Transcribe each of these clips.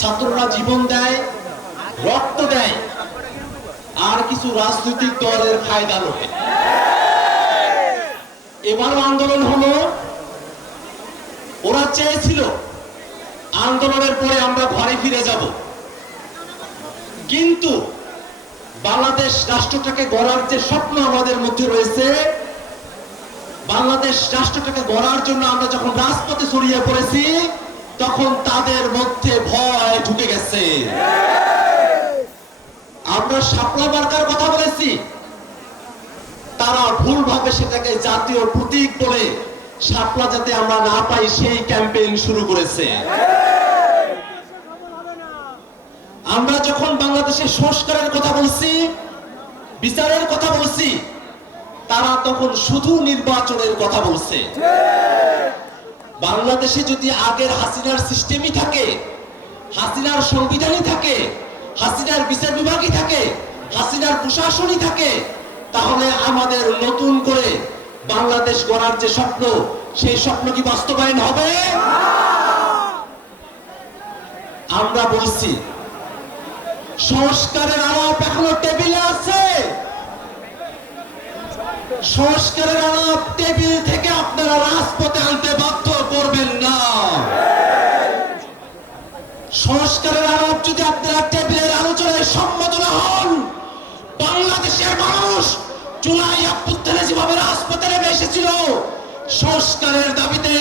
ছাত্ররা জীবন দেয়, রক্ত দেয়, আর কিছু রাজনৈতিক দলের ফায়দা লোকে এবারও আন্দোলন হলো, ওরা চেয়েছিল, আন্দোলনের পরে আমরা ঘরে ফিরে যাব। কিন্তু বাংলাদেশ রাষ্ট্রটাকে গড়ার যে স্বপ্ন আমাদের মধ্যে রয়েছে, বাংলাদেশ রাষ্ট্রটাকে গড়ার জন্য আমরা যখন রাজপথে ছড়িয়ে পড়েছি তখন তাদের মধ্যে ভয় ঢুকে গেছে। আমরা শাপলা মার্কার কথা বলেছি। তারা ভুলভাবে সেটাকে জাতীয় প্রতীক বলে শাপলা যাতে আমরা না পাই, সেই ক্যাম্পেইন শুরু করেছে। আমরা যখন বাংলাদেশের সংস্কারের কথা বলছি, বিচারের কথা বলছি, তারা তখন শুধু নির্বাচনের কথা বলছে। বাংলাদেশে যদি আগের হাসিনার সিস্টেমই থাকে, হাসিনার সংবিধানই থাকে, হাসিনার বিচার বিভাগই থাকে, হাসিনার প্রশাসনই থাকে, তাহলে আমাদের নতুন করে বাংলাদেশ গড়ার যে স্বপ্ন, সেই স্বপ্ন কি বাস্তবায়ন হবে? আমরা বলছি, সংস্কারের আলাপ এখনও টেবিলে আছে। সংস্কারের আলাপ টেবিল থেকে আপনারা রাজপথে আনতে বাধ্য করবেন না সংস্কারের আলাপ যদি আপনারা টেবিলের আলোচনায় সম্মত না হন, বাংলাদেশের মানুষ জুলাই অভ্যুত্থানে যেভাবে রাজপথে নেমে এসেছিল, সংস্কারের দাবিতে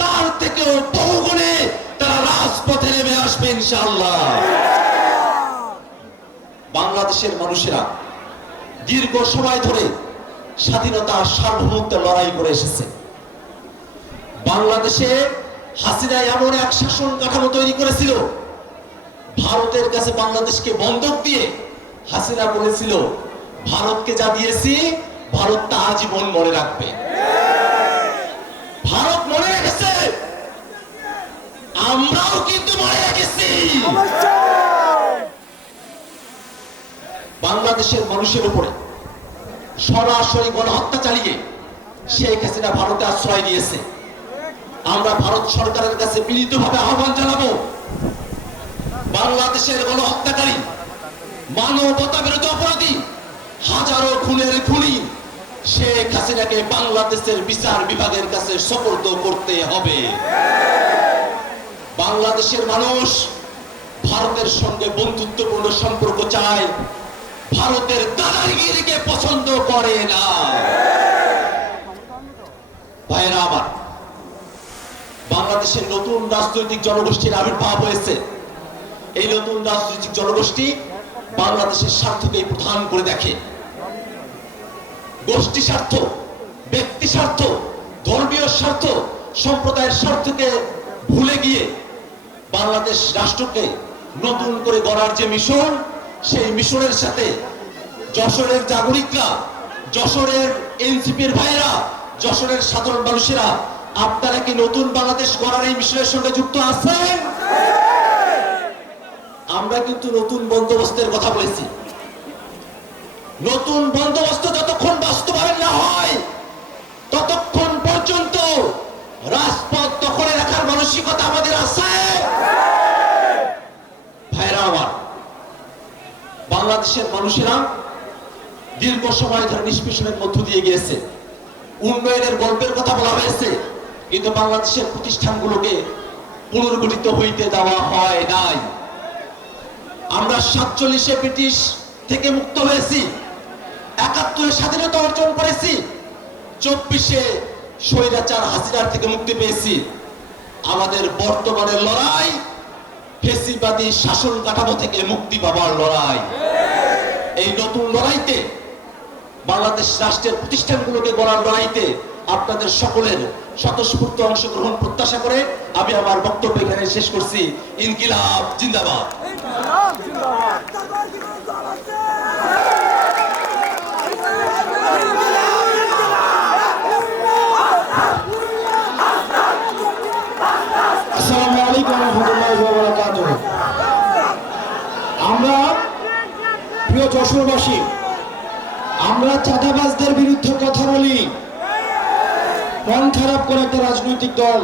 তার থেকেও বহুগুণে তারা রাজপথে নেমে আসবে ইনশাআল্লাহ। বাংলাদেশের মানুষেরা দীর্ঘ সময় ধরে স্বাধীনতা সার্বভৌমত্ব লড়াই করে এসেছে। বাংলাদেশে হাসিনা এমন এক শাসন কাঠামো তৈরি করেছিল ভারতের কাছে বাংলাদেশকে বন্ধক দিয়ে হাসিনা বলেছিল, ভারতকে যা দিয়েছি ভারত তা আজীবন মনে রাখবে। ভারত মনে রেখেছে, আমরাও কিন্তু মনে রেখেছি। বাংলাদেশের মানুষের উপরে সরাসরি গণহত্যা চালিয়ে শেখ হাসিনা ভারতে আশ্রয় দিয়েছে আমরা ভারত সরকারের কাছে মিলিতভাবে আহ্বান জানাব বাংলাদেশের গণহত্যাকারী, মানবতা বিরোধী অপরাধী, হাজারো খুনের খুনি শেখ হাসিনাকে বাংলাদেশের বিচার বিভাগের কাছে সোপর্দ করতে হবে। বাংলাদেশের মানুষ ভারতের সঙ্গে বন্ধুত্বপূর্ণ সম্পর্ক চায়, ভারতের দাদাগিরিকে পছন্দ করে না। ভাইরা আমার, বাংলাদেশের নতুন রাজনৈতিক জনগোষ্ঠীর আবির্ভাব হয়েছে। এই নতুন রাজনৈতিক জনগোষ্ঠী বাংলাদেশের স্বার্থকেই প্রধান করে দেখে। গোষ্ঠী স্বার্থ, ব্যক্তি স্বার্থ, ধর্মীয় স্বার্থ, সম্প্রদায়ের স্বার্থকে ভুলে গিয়ে বাংলাদেশ রাষ্ট্রকে নতুন করে গড়ার যে মিশন, সেই মিশনের সাথে যশোরের জাগরিকরা, যশোরের এনসিপির ভাইরা যশোরের সাধারণ মানুষেরা, আপনারা কি নতুন বাংলাদেশ গড়ার এই মিশনের সঙ্গে যুক্ত আছেন? আমরা কিন্তু নতুন বন্দোবস্তের কথা বলেছি। নতুন বন্দোবস্ত যতক্ষণ বাস্তবায়ন না হয়, ততক্ষণ পর্যন্ত রাজপথ দখলে রাখার মানসিকতা আমাদের আছে। ভাইরা আমার, বাংলাদেশের মানুষেরা দীর্ঘ সময় ধরে নিষ্পেষণের মধ্য দিয়ে গিয়েছে। উন্নয়নের গল্পের কথা বলা হয়েছে, কিন্তু বাংলাদেশের প্রতিষ্ঠানগুলোকে পুনর্গঠিত হইতে দেওয়া হয় নাই। আমরা সাতচল্লিশে ব্রিটিশ থেকে মুক্ত হয়েছি, একাত্তরে স্বাধীনতা অর্জন করেছি, চব্বিশে স্বৈরাচার হাসিনার থেকে মুক্তি পেয়েছি। আমাদের বর্তমানের লড়াই, ফেসিবাদী শাসন কাঠামো থেকে মুক্তি পাবার লড়াই। এই নতুন লড়াইতে, বাংলাদেশ রাষ্ট্রের প্রতিষ্ঠানগুলোকে গড়ার লড়াইতে আপনাদের সকলের স্বতঃস্ফূর্ত অংশগ্রহণ প্রত্যাশা করে আমি আমার বক্তব্য এখানে শেষ করছি। ইনকিলাব, জিন্দাবাদ। আমরা প্রিয় যশোরবাসী, আমরা চাঁদাবাজদের বিরুদ্ধে কথা বলি। মন খারাপ করে একটা রাজনৈতিক দল।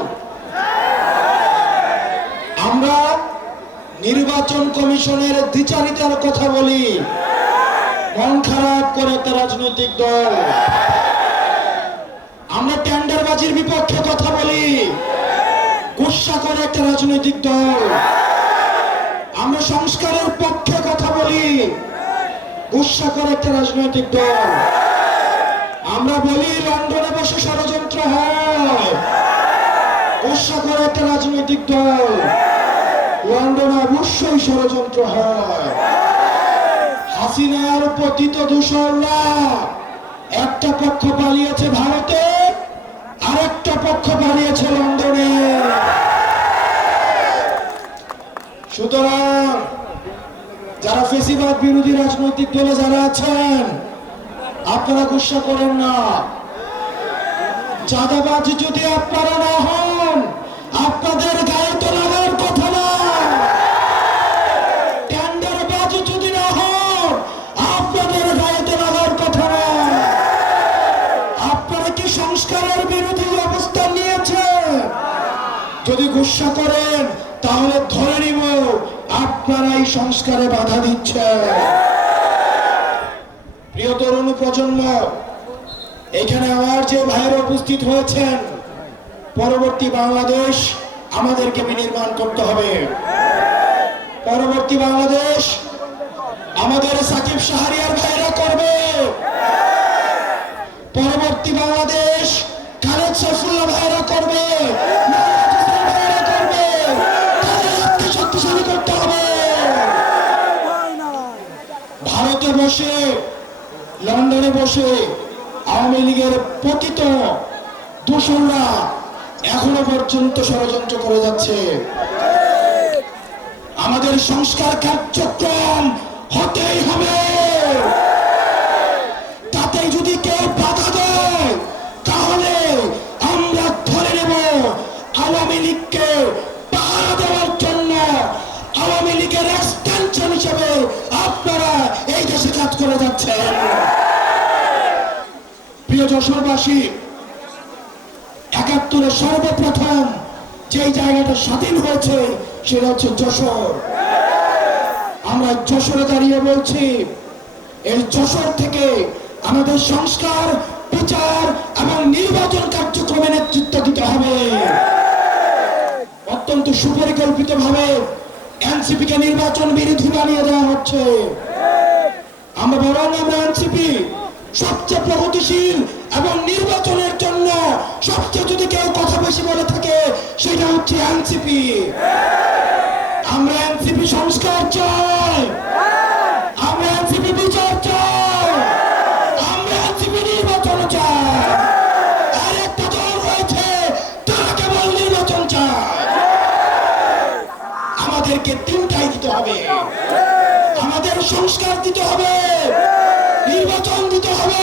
আমরা নির্বাচন কমিশনের দ্বিচারিতার কথা বলি। মন খারাপ করে একটা রাজনৈতিক দল। আমরা টেন্ডারবাজির বিপক্ষে কথা বলি। গুসা করে একটা রাজনৈতিক দল। আমরা সংস্কারের পক্ষে কথা বলি। গুসা করে একটা রাজনৈতিক দল। আমরা বলি, লন্ডনে বসে ষড়যন্ত্র হয়। গুসা করে একটা রাজনৈতিক দল। লন্ডনে অবশ্যই ষড়যন্ত্র হয়। হাসিনার পতিত দূষণরা একটা পক্ষ পালিয়েছে ভারতে, আরেকটা পক্ষ পালিয়েছে লন্ডনে। সুতরাং যারা ফেসিবাদ বিরোধী রাজনৈতিক দলে যারা আছেন, আপনারা গুসা করেন না। চাঁদাবাজ যদি আপনারা না হন, আপনাদের গায়ে আপনারা এই সংস্কারে বাধা দিচ্ছেন প্রিয় তরুণ প্রজন্ম, এখানে আমার যে ভাইয়েরা উপস্থিত হয়েছেন, পরবর্তী বাংলাদেশ আমাদেরকে বিনির্মাণ করতে হবে। পরবর্তী বাংলাদেশ আমাদের সাকিব শাহরিয়ার লন্ডনে বসে আওয়ামী লীগের পতিত দূষণরা এখনও পর্যন্ত ষড়যন্ত্র করে যাচ্ছে। আমাদের সংস্কার কার্যক্রম হতেই হবে। যশোরবাসী একাত্তরে সর্বপ্রথম যেই জায়গাটা স্বাধীন হয়েছে, সেটা হচ্ছে যশোর। আমরা যশোরে দাঁড়িয়ে বলছি, এই যশোর থেকে আমাদের সংস্কার বিচার এবং নির্বাচন কার্যক্রমে নেতৃত্ব দিতে হবে। অত্যন্ত সুপরিকল্পিত ভাবে এনসিপি কে নির্বাচন বিরোধী বানিয়ে দেওয়া হচ্ছে। আমরা বরং আমরা এনসিপি সবচেয়ে প্রগতিশীল এবং নির্বাচনের জন্য সবচেয়ে যদি কেউ কথা বেশি বলে থাকে, সেটা হচ্ছে এনসিপি আমরা এনসিপি সংস্কার চাই। এনসিপি নির্বাচন রয়েছে নির্বাচন আমাদেরকে তিনটাই দিতে হবে। আমাদের সংস্কার দিতে হবে, নির্বাচন দিতে হবে।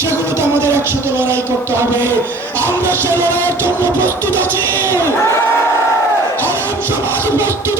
সেগুলোতে আমাদের একসাথে লড়াই করতে হবে। আমরা সে লড়াইয়ের জন্য প্রস্তুত আছি। প্রস্তুত